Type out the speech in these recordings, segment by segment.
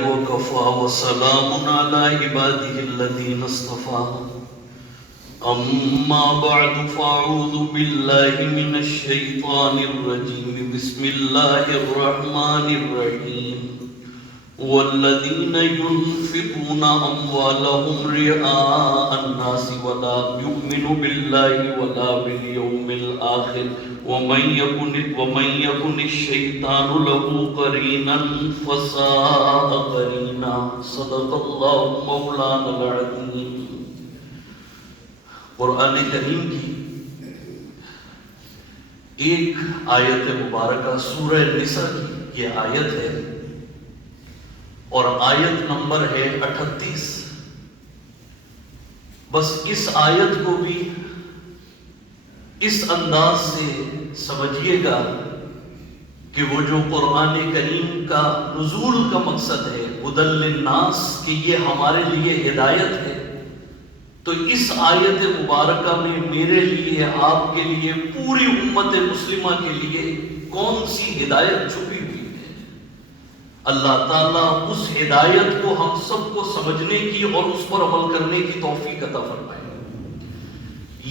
وكفى وسلام على عباده الذين اصطفى أما بعد فأعوذ بالله من الشيطان الرجيم بسم الله الرحمن الرحيم والذين ينفقون أموالهم رئاء الناس ولا يؤمنون بالله ولا باليوم الآخر ومن يكن الشيطان له قرينا فساء قرينا صدق الله مولانا العظيم۔ قرآن کریم کی ایک آیت مبارکہ سورہ نساء کی یہ آیت ہے اور آیت نمبر ہے 38۔ بس اس آیت کو بھی اس انداز سے سمجھیے گا کہ وہ جو قرآن کریم کا نزول کا مقصد ہے ہدی للناس، کہ یہ ہمارے لیے ہدایت ہے، تو اس آیت مبارکہ میں میرے لیے، آپ کے لیے، پوری امت مسلمہ کے لیے کون سی ہدایت چھپی ہوئی ہے؟ اللہ تعالیٰ اس ہدایت کو ہم سب کو سمجھنے کی اور اس پر عمل کرنے کی توفیق عطا فرمائے۔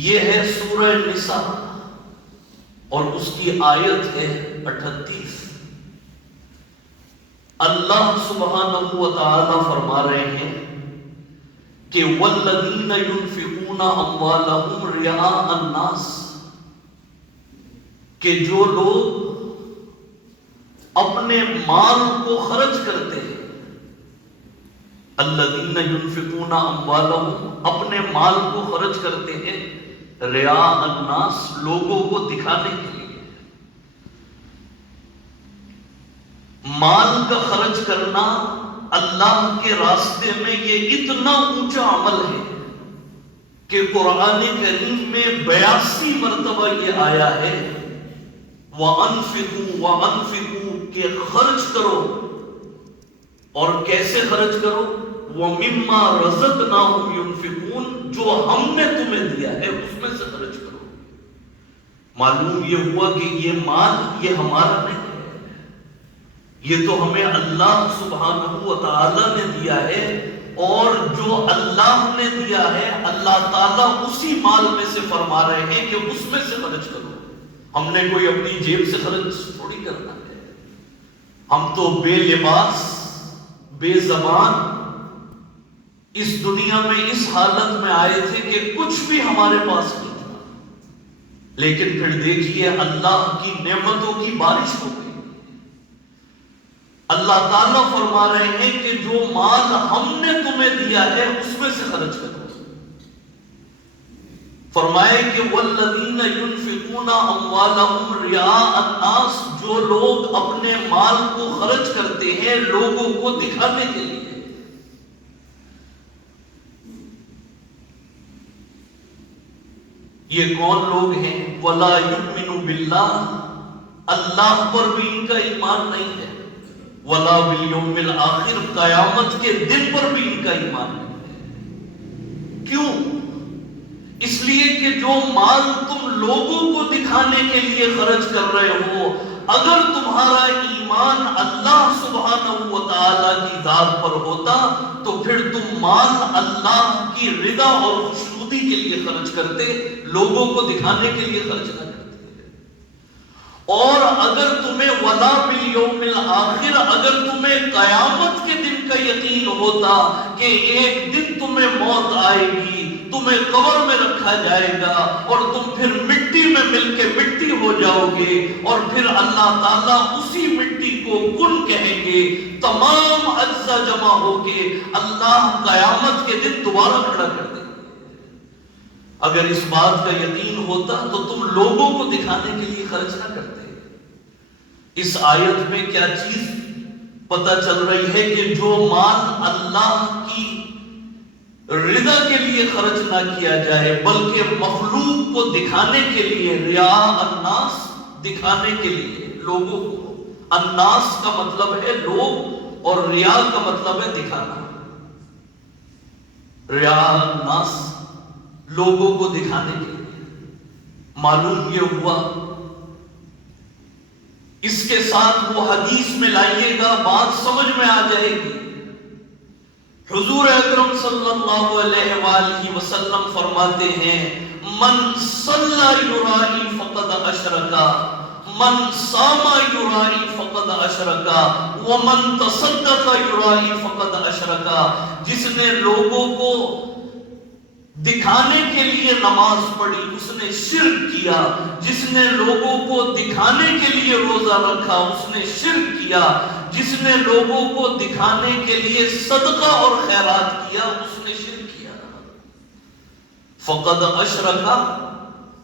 یہ ہے سورہ نساء اور اس کی آیت ہے 38۔ اللہ سبحانہ و تعالی فرما رہے ہیں کہ والذین ينفقون اموالهم رئاء الناس، کہ جو لوگ اپنے مال کو خرچ کرتے ہیں، الذین ينفقون اموالهم، اپنے مال کو خرچ کرتے ہیں، رئاء الناس، لوگوں کو دکھانے کے لیے۔ مال کا خرچ کرنا اللہ کے راستے میں یہ اتنا اونچا عمل ہے کہ قرآن کریم میں 82 مرتبہ یہ آیا ہے وَأَنفِقُوا وَأَنفِقُوا، کہ خرچ کرو، اور کیسے خرچ کرو؟ وَمِمَّا رَزَقْنَاهُمْ يُنفِقُونَ، جو ہم نے تمہیں دیا ہے اس میں سے خرچ کرو۔ معلوم یہ ہوا کہ یہ مال یہ ہمارا نہیں، یہ تو ہمیں اللہ سبحانہ و تعالی نے دیا ہے، اور جو اللہ نے دیا ہے اللہ تعالیٰ اسی مال میں سے فرما رہے ہیں کہ اس میں سے خرچ کرو۔ ہم نے کوئی اپنی جیب سے خرچ تھوڑی کرنا ہے، ہم تو بے لباس بے زبان اس دنیا میں اس حالت میں آئے تھے کہ کچھ بھی ہمارے پاس نہیں تھا، لیکن پھر دیکھیے اللہ کی نعمتوں کی بارش ہو گئی۔ اللہ تعالیٰ فرما رہے ہیں کہ جو مال ہم نے تمہیں دیا ہے اس میں سے خرچ کرو۔ فرمائے کہ والذین ينفقون اموالهم رئاء الناس، جو لوگ اپنے مال کو خرچ کرتے ہیں لوگوں کو دکھانے کے لیے۔ یہ کون لوگ ہیں؟ وَلَا يُؤْمِنُ بِاللَّهِ، اللہ پر بھی ان کا ایمان نہیں ہے، وَلَا بِالْيَوْمِ الْآخِرِ، قیامت کے دن پر بھی ان کا ایمان نہیں ہے۔ کیوں؟ اس لیے کہ جو مال تم لوگوں کو دکھانے کے لیے خرچ کر رہے ہو، اگر تمہارا ایمان اللہ سبحانہ و تعالی کی ذات پر ہوتا تو پھر تم مال اللہ کی رضا اور خوشنودی کے لیے خرچ کرتے، لوگوں کو دکھانے کے لیے خرچ نہ کرتے۔ اور اگر تمہیں وَلَا بِالْيَوْمِ الْآخِرِ، اگر تمہیں قیامت کے دن کا یقین ہوتا کہ ایک دن تمہیں موت آئے گی، تمہیں قبر میں رکھا جائے گا اور تم پھر مٹی میں مل کے مٹی ہو جاؤ گے، اور پھر اللہ تعالیٰ اسی مٹی کو کن کہیں گے، تمام اجزاء جمع ہو کے اللہ قیامت کے دن دوبارہ کھڑا کر دیں گے۔ اگر اس بات کا یقین ہوتا تو تم لوگوں کو دکھانے کے لیے خرچ نہ کرتے۔ اس آیت میں کیا چیز پتہ چل رہی ہے کہ جو مال اللہ کی رضا کے لیے خرچ نہ کیا جائے بلکہ مخلوق کو دکھانے کے لیے، ریا الناس، دکھانے کے لیے لوگوں کو۔ الناس کا مطلب ہے لوگ اور ریا کا مطلب ہے دکھانا۔ ریا الناس، لوگوں کو دکھانے کے لیے۔ معلوم یہ ہوا، اس کے ساتھ وہ حدیث میں لائیے گا، بات سمجھ میں آ جائے گی حضور اکرم صلی اللہ علیہ وآلہ وسلم فرماتے ہیں من صلی یرائی فقد اشرکا من صام یرائی فقد اشرکا ومن تصدق یرائی فقد اشرکا، جس نے لوگوں کو دکھانے کے لیے نماز پڑھی اس نے شرک کیا، جس نے لوگوں کو دکھانے کے لیے روزہ رکھا اس نے شرک کیا، جس نے لوگوں کو دکھانے کے لیے صدقہ اور خیرات کیا اس نے شرک کیا۔ فقد اشرکا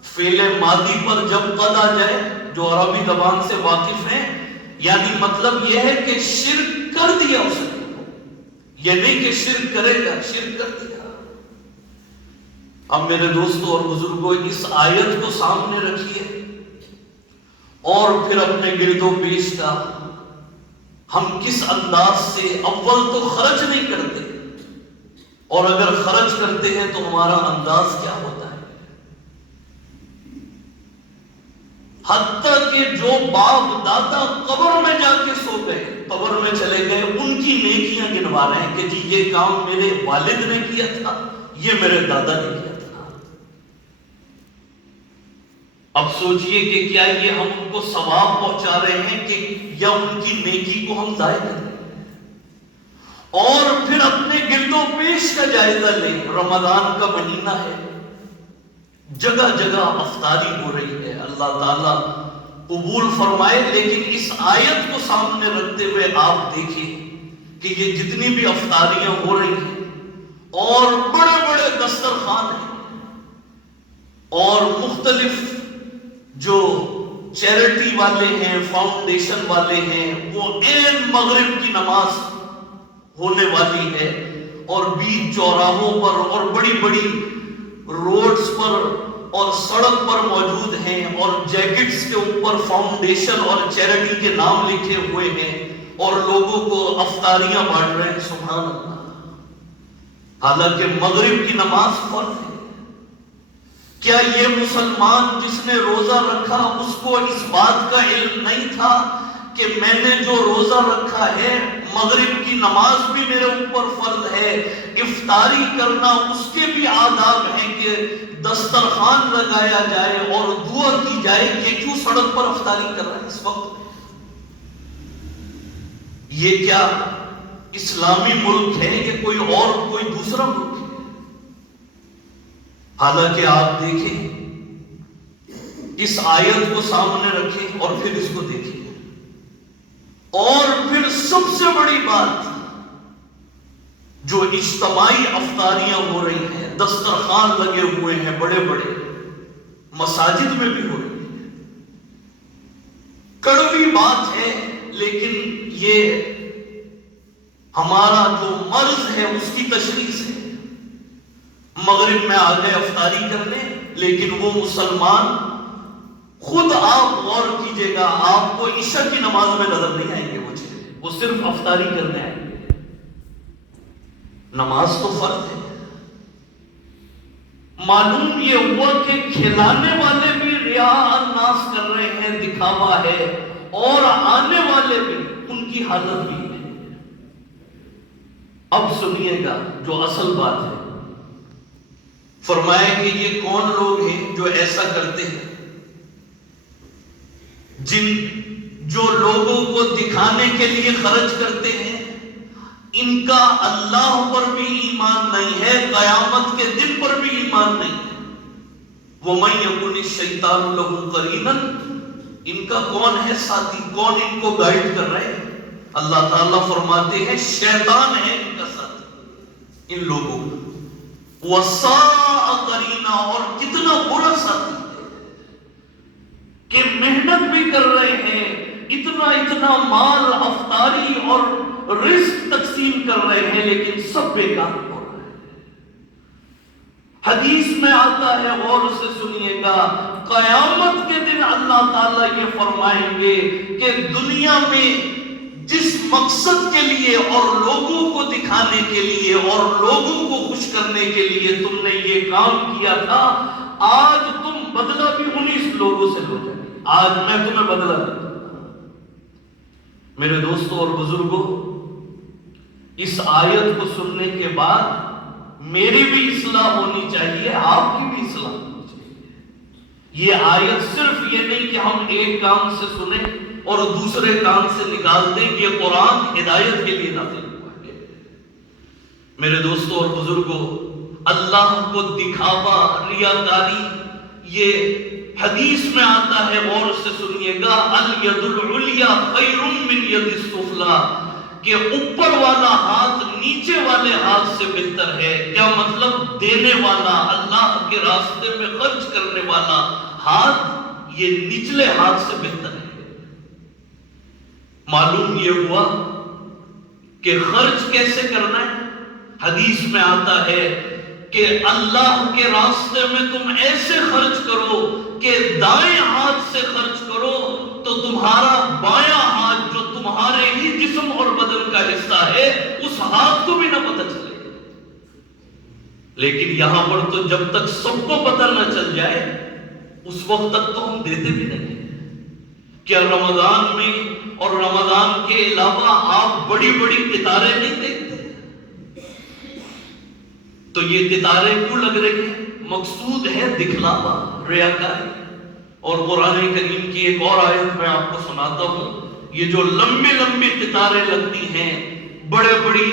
فعل ماضی پر جب قد آ جائے، جو عربی زبان سے واقف ہیں، یعنی مطلب یہ ہے کہ شرک کر دیا اس نے، یہ نہیں کہ شرک کرے گا، شرک کر دیا۔ اب میرے دوستوں اور بزرگوں اس آیت کو سامنے رکھیے اور پھر اپنے گرد و پیش کا ہم کس انداز سے اول تو خرچ نہیں کرتے، اور اگر خرچ کرتے ہیں تو ہمارا انداز کیا ہوتا ہے۔ حتیٰ کہ جو باپ دادا قبر میں جا کے سو گئے، قبر میں چلے گئے، ان کی نیکیاں گنوا رہے ہیں کہ جی یہ کام میرے والد نے کیا تھا، یہ میرے دادا نے کیا تھا۔ اب سوچئے کہ کیا یہ ہم ان کو ثواب پہنچا رہے ہیں کہ یا ان کی نیکی کو ہم ضائع کر رہے ہیں؟ اور پھر اپنے گرد و پیش کا جائزہ لیں۔ رمضان کا مہینہ ہے، جگہ جگہ افطاری ہو رہی ہے، اللہ تعالیٰ قبول فرمائے، لیکن اس آیت کو سامنے رکھتے ہوئے آپ دیکھیں کہ یہ جتنی بھی افطاریاں ہو رہی ہیں اور بڑے بڑے دسترخوان ہیں اور مختلف جو چیریٹی والے ہیں، فاؤنڈیشن والے ہیں، وہ عین مغرب کی نماز ہونے والی ہے اور بیچ چوراہوں پر اور بڑی بڑی روڈز پر اور سڑک پر موجود ہیں، اور جیکٹس کے اوپر فاؤنڈیشن اور چیریٹی کے نام لکھے ہوئے ہیں، اور لوگوں کو افطاریاں بانٹ رہے ہیں۔ سبحان اللہ، حالانکہ مغرب کی نماز فرض ہے۔ کیا یہ مسلمان جس نے روزہ رکھا اس کو اس بات کا علم نہیں تھا کہ میں نے جو روزہ رکھا ہے مغرب کی نماز بھی میرے اوپر فرض ہے، افطاری کرنا اس کے بھی آداب ہیں کہ دسترخوان لگایا جائے اور دعا کی جائے، یہ کیوں سڑک پر افطاری کر رہا ہے اس وقت؟ یہ کیا اسلامی ملک ہے کہ کوئی اور کوئی دوسرا ملک ہے؟ حالانکہ آپ دیکھیں اس آیت کو سامنے رکھیں اور پھر اس کو دیکھیں، اور پھر سب سے بڑی بات جو اجتماعی افطاریاں ہو رہی ہیں، دسترخوان لگے ہوئے ہیں بڑے بڑے، مساجد میں بھی ہو رہی ہیں۔ کڑوی بات ہے لیکن یہ ہمارا جو مرض ہے اس کی تشخیص ہے۔ مغرب میں آ گئے افطاری کرنے، لیکن وہ مسلمان خود آپ غور کیجئے گا، آپ کو عشاء کی نماز میں نظر نہیں آئیں گے، وہ صرف افطاری کرنے آئیں گے۔ نماز تو فرض ہے۔ معلوم یہ ہوا کہ کھلانے والے بھی ریاء الناس کر رہے ہیں، دکھاوا ہے، اور آنے والے بھی، ان کی حالت بھی ہے۔ اب سنیے گا جو اصل بات ہے۔ فرمایا کہ یہ کون لوگ ہیں جو ایسا کرتے ہیں؟ جو لوگوں کو دکھانے کے لیے خرچ کرتے ہیں، ان کا اللہ پر بھی ایمان نہیں ہے، قیامت کے دن پر بھی ایمان نہیں ہے۔ وَمَن يَكُنِ الشَّيْطَانُ لَهُ قَرِينًا، ان کا کون ہے ساتھی، کون ان کو گائیڈ کر رہے ہیں؟ اللہ تعالیٰ فرماتے ہیں شیطان ہے ان کا ساتھی، ان لوگوں کا۔ وَسَاءَ قَرِينًا، اور کتنا برا ساتھی ہے کہ محنت بھی کر رہے ہیں، اتنا مال افطاری اور رزق تقسیم کر رہے ہیں، لیکن سب بیکار ہو رہا ہے۔ حدیث میں آتا ہے، غور سے سنیے گا، قیامت کے دن اللہ تعالیٰ یہ فرمائیں گے کہ دنیا میں جس مقصد کے لیے اور لوگوں کو دکھانے کے لیے اور لوگوں کو خوش کرنے کے لیے تم نے یہ کام کیا تھا، آج تم بدلہ بھی انہی لوگوں سے لو جائے، آج میں تمہیں بدلہ دوں۔ میرے دوستوں اور بزرگوں، اس آیت کو سننے کے بعد میری بھی اصلاح ہونی چاہیے، آپ کی بھی اصلاح ہونی چاہیے۔ یہ آیت صرف یہ نہیں کہ ہم ایک کان سے سنیں اور دوسرے کان سے نکال دیں، یہ قرآن ہدایت کے لیے نازل ہوا ہے۔ میرے دوستوں اور بزرگوں، اللہ کو دکھاوا، ریاکاری، یہ حدیث میں آتا ہے، غور سے سنیے گا، الید العلیٰ خیر من ید السفلیٰ، کہ اوپر والا ہاتھ نیچے والے ہاتھ سے بہتر ہے۔ کیا مطلب؟ دینے والا، اللہ کے راستے میں خرچ کرنے والا ہاتھ یہ نچلے ہاتھ سے بہتر ہے۔ معلوم یہ ہوا کہ خرچ کیسے کرنا ہے؟ حدیث میں آتا ہے کہ اللہ کے راستے میں تم ایسے خرچ کرو کہ دائیں ہاتھ سے خرچ کرو تو تمہارا بایاں ہاتھ جو تمہارے ہی جسم اور بدن کا حصہ ہے اس ہاتھ کو بھی نہ پتہ چلے۔ لیکن یہاں پر تو جب تک سب کو پتہ نہ چل جائے اس وقت تک تو ہم دیتے بھی نہیں۔ کیا رمضان میں اور رمضان کے علاوہ آپ بڑی بڑی قطاریں نہیں دیکھتے؟ تو یہ قطاریں کیوں لگ رہی ہیں؟ مقصود ہے دکھلاوا، ریاکاری۔ اور قرآن کریم کی ایک اور آیت میں آپ کو سناتا ہوں، یہ جو لمبی لمبی قطاریں لگتی ہیں بڑے بڑی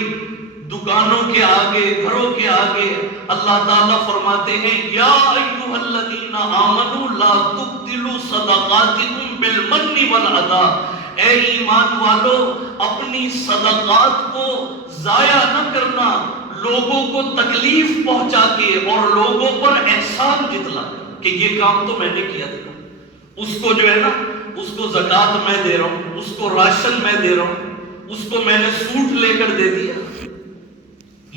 دکانوں کے آگے، گھروں کے آگے، اللہ تعالیٰ فرماتے ہیں یا ایھا الذین آمنوا لا تبطلوا صدقاتکم بالمن والعطا، اے ایمان والو اپنی صدقات کو ضائع نہ کرنا، لوگوں کو تکلیف پہنچا کے اور لوگوں پر احسان جتلا کہ یہ کام تو میں نے کیا تھا، اس کو جو ہے نا، اس کو زکوٰۃ میں دے رہا ہوں، اس کو راشن میں دے رہا ہوں، اس کو میں نے سوٹ لے کر دے دیا۔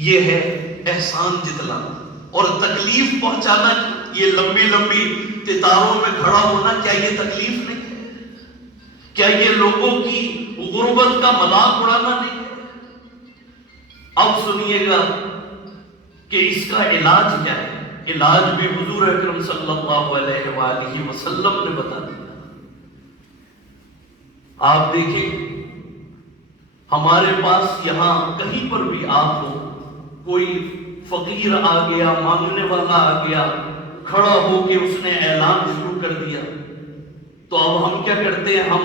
یہ ہے احسان جتلانا اور تکلیف پہنچانا۔ یہ لمبی لمبی قطاروں میں کھڑا ہونا کیا یہ تکلیف نہیں ہے؟ کیا یہ لوگوں کی غربت کا مذاق اڑانا نہیں ہے؟ اب سنیے گا کہ اس کا علاج کیا ہے۔ علاج بھی حضور اکرم صلی اللہ علیہ وآلہ وسلم نے بتا دیا۔ آپ دیکھیں ہمارے پاس یہاں کہیں پر بھی آپ ہو، کوئی فقیر آ گیا، مانگنے والا آ گیا، کھڑا ہو کے اس نے اعلان شروع کر دیا، تو اب ہم کیا کرتے ہیں؟ ہم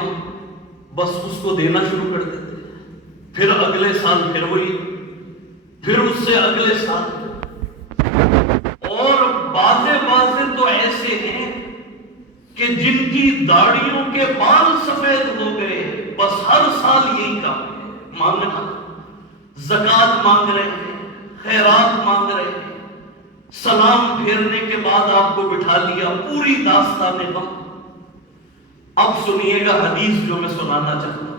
بس اس کو دینا شروع کر دیتے ہیں۔ پھر اگلے سال پھر وہی، پھر اس سے اگلے سال، اور بازے تو ایسے ہیں کہ جن کی داڑھیوں کے بال سفید ہو گئے، بس ہر سال یہی کام ہے، مانگنا، زکوٰۃ مانگ رہے ہیں، خیرات مانگ رہے ہیں، سلام پھیرنے کے بعد آپ کو بٹھا لیا، پوری داستان غم۔ اب سنیے گا حدیث جو میں سنانا چاہتا ہوں۔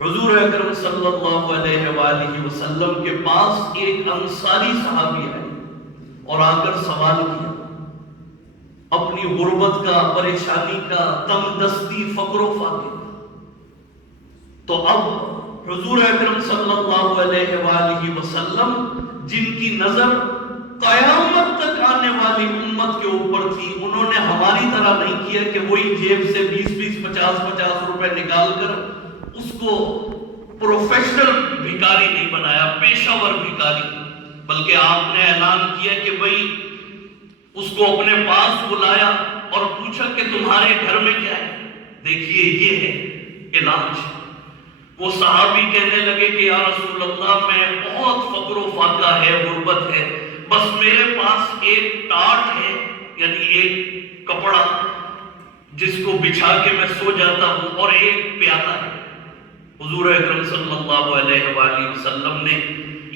حضور اکرم صلی اللہ علیہ وآلہ وسلم کے پاس ایک انصاری صحابی آئے اور آ کر سوال کیا، اپنی غربت کا، پریشانی کا، تنگ دستی، فقر و فاقے کا۔ تو اب حضور اکرم صلی اللہ علیہ وآلہ وسلم جن کی نظر قیامت تک آنے والی امت کے اوپر تھی، انہوں نے ہماری طرح نہیں کیا کہ وہی جیب سے 20 50 روپے نکال کر اس کو پروفیشنل بھکاری نہیں بنایا، پیشہ ور بھکاری، بلکہ آپ نے اعلان کیا کہ بھئی اس کو اپنے پاس بلایا اور پوچھا کہ تمہارے گھر میں کیا ہے؟ دیکھیے یہ ہے علاج۔ وہ صحابی کہنے لگے کہ یا رسول اللہ میں بہت فقر و فاقہ ہے، غربت ہے، بس میرے پاس ایک ٹاٹ ہے، یعنی ایک کپڑا جس کو بچھا کے میں سو جاتا ہوں، اور ایک پیالہ ہے۔ حضور اکرم صلی اللہ علیہ وآلہ وسلم نے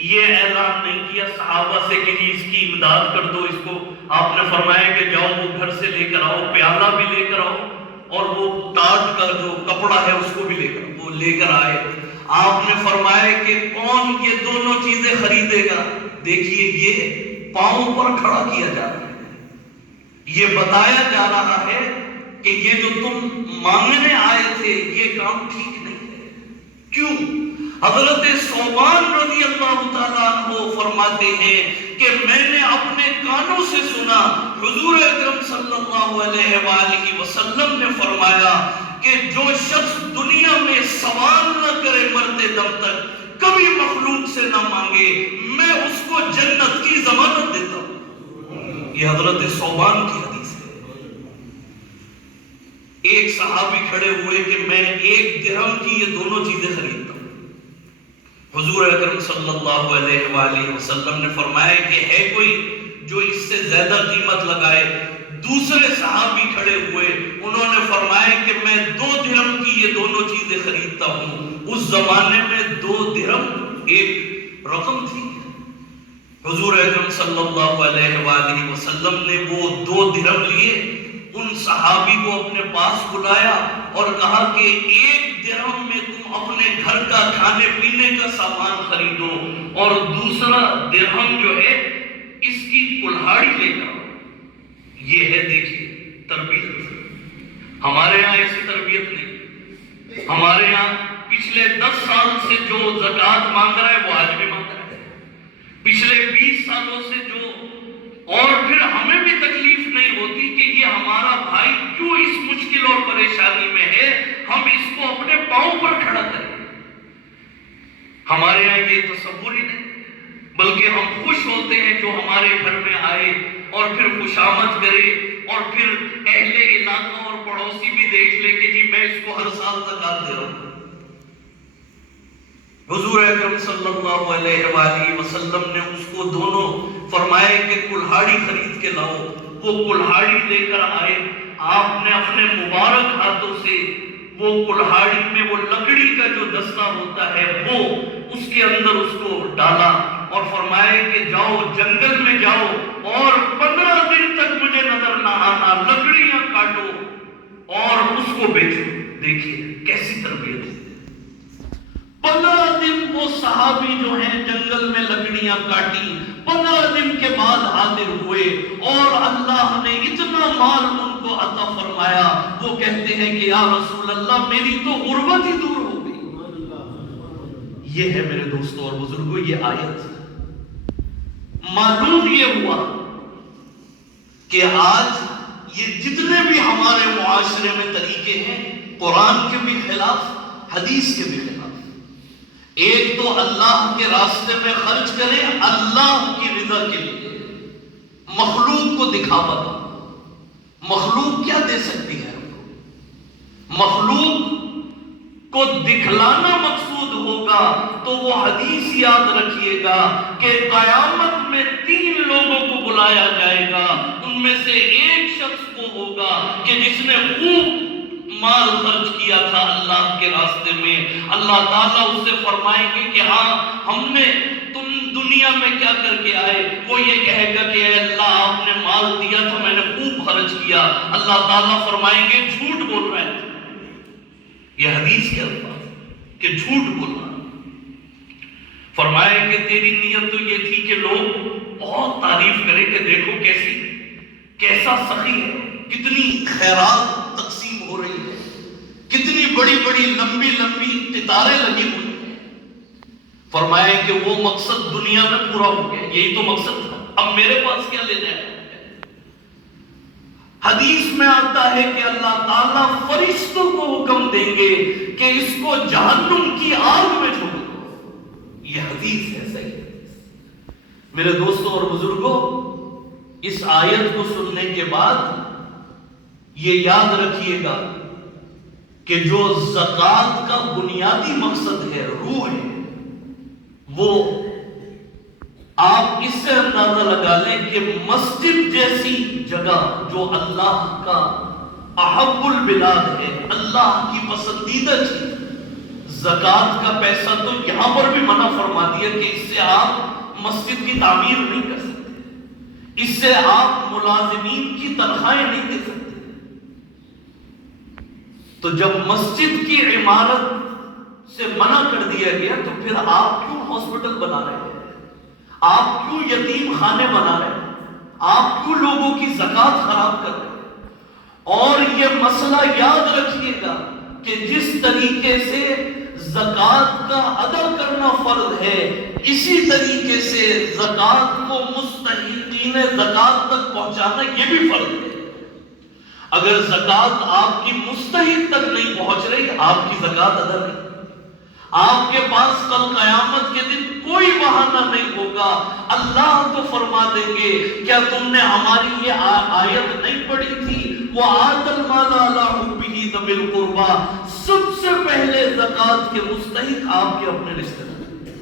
یہ اعلان نہیں کیا صحابہ سے کہ اس کی امداد کر دو، اس کو آپ نے فرمایا کہ جاؤ وہ گھر سے لے کر آؤ، پیالہ بھی لے کر آؤ اور وہ ٹاٹ کا جو کپڑا ہے اس کو بھی لے کر، وہ لے کر آئے۔ آپ نے فرمایا کہ کون یہ دونوں چیزیں خریدے گا؟ دیکھیے یہ پاؤں پر کھڑا کیا جا رہا ہے، یہ بتایا جا رہا ہے کہ یہ جو تم مانگنے آئے تھے یہ کام ٹھیک نہیں ہے۔ کیوں؟ حضرت ثوبان رضی اللہ تعالیٰ عنہ فرماتے ہیں کہ میں نے اپنے کانوں سے سنا حضور اکرم صلی اللہ علیہ وآلہ وسلم نے فرمایا کہ جو شخص دنیا میں سوال نہ کرے مرتے دم تک کبھی مخلوق سے نہ مانگے، میں اس کو جنت کی ضمانت دیتا ہوں۔ یہ حضرت ثوبان کی حدیث ہے۔ ایک صحابی کھڑے ہوئے کہ میں 1 درہم کی یہ دونوں چیزیں خریدتا ہوں۔ حضور اکرم صلی اللہ علیہ وآلہ وسلم نے فرمایا کہ ہے کوئی جو اس سے زیادہ قیمت لگائے؟ دوسرے صحابی کھڑے ہوئے، انہوں نے فرمایا کہ میں 2 درہم کی یہ دونوں چیزیں خریدتا ہوں۔ اس زمانے میں 2 درہم ایک رقم تھی۔ حضور اکرم صلی اللہ علیہ وآلہ وسلم نے وہ 2 درہم لیے، ان صحابی کو اپنے پاس بلایا اور کہا کہ 1 درہم میں تم اپنے گھر کا کھانے پینے کا سامان خریدو، اور دوسرا درہم جو ہے اس کی کلہاڑی لے کر۔ یہ ہے دیکھیے تربیت۔ ہمارے ہاں ایسی تربیت نہیں۔ ہمارے ہاں پچھلے 10 سال سے جو زکوٰۃ مانگ رہا ہے وہ آج بھی مانگ رہا ہے، پچھلے 20 سالوں سے جو، اور پھر ہمیں بھی تکلیف نہیں ہوتی کہ یہ ہمارا بھائی کیوں اس مشکل اور پریشانی میں ہے، ہم اس کو اپنے پاؤں پر کھڑا کریں۔ ہمارے یہاں یہ تصور ہی نہیں، بلکہ ہم خوش ہوتے ہیں جو ہمارے گھر میں آئے اور پھر خوشامد کرے، اور پھر اہل علاقہ اور پڑوسی بھی دیکھ لے کہ جی میں اس کو ہر سال زکوٰۃ دے رہا ہوں۔ حضور اکرم صلی اللہ علیہ وآلہ وسلم نے اس کو دونوں فرمائے کہ کلہاڑی خرید کے لاؤ۔ وہ کلہاڑی لے کر آئے، آپ نے اپنے مبارک ہاتھوں سے وہ کلہاڑی میں وہ لکڑی کا جو دستہ ہوتا ہے وہ اس کے اندر اس کو ڈالا اور فرمائے کہ جاؤ جنگل میں جاؤ اور 15 دن تک مجھے نظر نہ آنا، لکڑیاں کاٹو اور اس کو بیچو۔ دیکھیے کیسی تربیت ہے۔ 15 دن وہ صحابی جو ہیں جنگل میں لکڑیاں کاٹی، 15 دن کے بعد حاضر ہوئے اور اللہ نے اتنا مال ان کو عطا فرمایا، وہ کہتے ہیں کہ یا رسول اللہ میری تو غربت ہی دور ہو گئی۔ یہ ہے میرے دوستوں اور بزرگوں یہ آیت۔ معلوم یہ ہوا کہ آج یہ جتنے بھی ہمارے معاشرے میں طریقے ہیں، قرآن کے بھی خلاف، حدیث کے بھی خلاف۔ ایک تو اللہ کے راستے میں خرچ کریں اللہ کی رضا کے لیے، مخلوق کو دکھاوا دو۔ مخلوق کیا دے سکتی ہے؟ مخلوق کو دکھلانا مقصود ہوگا تو وہ حدیث یاد رکھیے گا کہ قیامت میں 3 لوگوں کو بلایا جائے گا، ان میں سے ایک شخص وہ ہوگا کہ جس نے خوب مال خرچ کیا تھا اللہ کے راستے میں۔ اللہ تعالیٰ اس سے فرمائیں گے کہ ہاں ہم نے، تم دنیا میں کیا کر کے آئے؟ وہ یہ کہے گا کہ اے اللہ آپ نے مال دیا تھا میں نے خوب خرچ کیا۔ اللہ تعالیٰ فرمائیں گے جھوٹ بول رہا ہے۔ یہ حدیث کے الفاظ کہ جھوٹ بولنا۔ فرمائیں کہ تیری نیت تو یہ تھی کہ لوگ بہت تعریف کریں کہ دیکھو کیسا سخی ہے، کتنی خیرات تقسیم ہو رہی ہے، کتنی بڑی بڑی لمبی لمبی قطاریں لگی ہوئی ہیں۔ فرمایا کہ وہ مقصد دنیا میں پورا ہو گیا، یہی تو مقصد تھا، اب میرے پاس کیا لینا ہے؟ حدیث میں آتا ہے کہ اللہ تعالیٰ فرشتوں کو حکم دیں گے کہ اس کو جہنم کی آگ میں چھوڑ دو۔ یہ حدیث ہے، صحیح۔ میرے دوستوں اور بزرگوں، اس آیت کو سننے کے بعد یہ یاد رکھیے گا کہ جو زکوٰۃ کا بنیادی مقصد ہے، روح ہے، وہ آپ اس سے اندازہ لگا لیں کہ مسجد جیسی جگہ جو اللہ کا احب البلاد ہے، اللہ کی پسندیدہ چیز، زکوٰۃ کا پیسہ تو یہاں پر بھی منع فرما دیا کہ اس سے آپ مسجد کی تعمیر نہیں کر سکتے، اس سے آپ ملازمین کی تنخواہیں نہیں دے سکتے۔ تو جب مسجد کی عمارت سے منع کر دیا گیا تو پھر آپ کیوں ہاسپٹل بنا رہے ہیں؟ آپ کیوں یتیم خانے بنا رہے ہیں؟ آپ کیوں لوگوں کی زکوٰۃ خراب کر رہے ہیں؟ اور یہ مسئلہ یاد رکھیے گا کہ جس طریقے سے زکوٰۃ کا ادا کرنا فرض ہے، اسی طریقے سے زکوٰۃ کو مستحقین زکوٰۃ تک پہنچانا یہ بھی فرض ہے۔ اگر زکوٰۃ آپ کی مستحق تک نہیں پہنچ رہی، آپ کی زکوٰۃ ادا نہیں۔ آپ کے پاس کل قیامت کے دن کوئی بہانہ نہیں ہوگا. اللہ تو فرما دیں گے کیا تم نے ہماری یہ آیت نہیں پڑھی تھی وَآتَ الْمَالَ عَلَىٰ حُبِّهِ ذَوِي الْقُرْبَىٰ. سب سے پہلے زکوٰۃ کے مستحق آپ کے اپنے رشتے دار.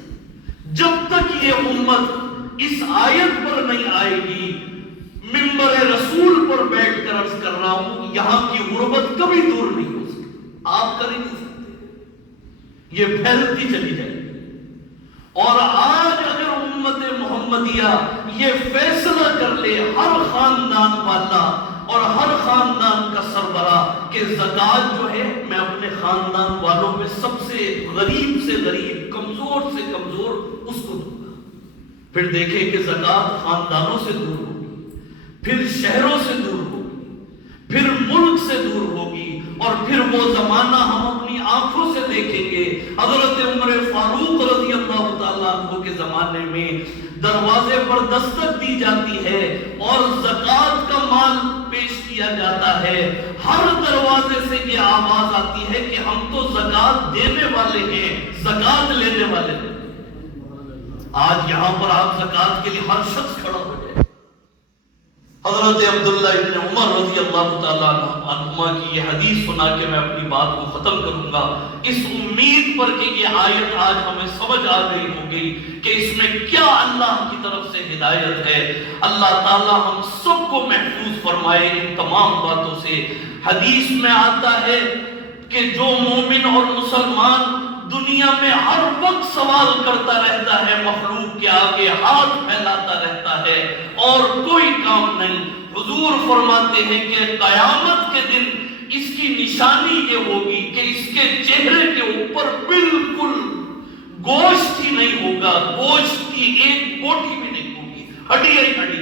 جب تک یہ امت اس آیت پر نہیں آئے گی، منبر رسول پر بیٹھ کر عرض کر رہا ہوں، یہاں کی غربت کبھی دور نہیں ہو سکتی. آپ کر ہی نہیں سکتے، یہ پھیلتی چلی جائے گی. اور آج اگر امت محمدیہ یہ فیصلہ کر لے، ہر خاندان والا اور ہر خاندان کا سربراہ، کہ زکوٰۃ جو ہے میں اپنے خاندان والوں میں سب سے غریب، کمزور سے کمزور اس کو دوں گا. پھر دیکھیں کہ زکوٰۃ خاندانوں سے دور ہوگی، پھر شہروں سے دور ہوگی، پھر ملک سے دور ہوگی، اور پھر وہ زمانہ ہم اپنی آنکھوں سے دیکھیں گے. حضرت عمر فاروق رضی اللہ تعالیٰ عنہ کے زمانے میں دروازے پر دستک دی جاتی ہے اور زکوٰۃ کا مال پیش کیا جاتا ہے. ہر دروازے سے یہ آواز آتی ہے کہ ہم تو زکوٰۃ دینے والے ہیں، زکوٰۃ لینے والے ہیں. آج یہاں پر آپ زکوٰۃ کے لیے ہر شخص کھڑا ہو جائے. حضرت عبداللہ ابن عمر رضی اللہ تعالیٰ عنہما کی یہ حدیث سنا کے میں اپنی بات کو ختم کروں گا، اس امید پر کہ یہ آیت آج ہمیں سمجھ آ گئی ہوگی کہ اس میں کیا اللہ کی طرف سے ہدایت ہے. اللہ تعالیٰ ہم سب کو محفوظ فرمائے ان تمام باتوں سے. حدیث میں آتا ہے کہ جو مومن اور مسلمان دنیا میں ہر وقت سوال کرتا رہتا ہے، مخلوق کے آگے ہاتھ پھیلاتا رہتا ہے اور کوئی کام نہیں، حضور فرماتے ہیں کہ قیامت کے دن اس کی نشانی یہ ہوگی کہ اس کے چہرے کے اوپر بالکل گوشت ہی نہیں ہوگا، گوشت کی ایک بوٹی بھی نہیں ہوگی، ہڈی ہی ہڈی.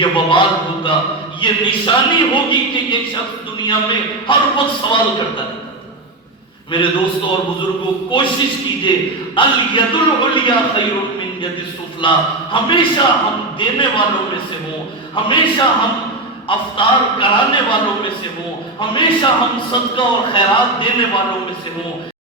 یہ وبال ہوگا، یہ نشانی ہوگی کہ یہ شخص دنیا میں ہر وقت سوال کرتا رہتا. میرے دوستوں اور بزرگوں، کوشش کیجئے الید العلیٰ خیر من ید السفلیٰ. ہمیشہ ہم دینے والوں میں سے ہوں، ہمیشہ ہم افطار کرانے والوں میں سے ہوں، ہمیشہ ہم صدقہ اور خیرات دینے والوں میں سے ہوں.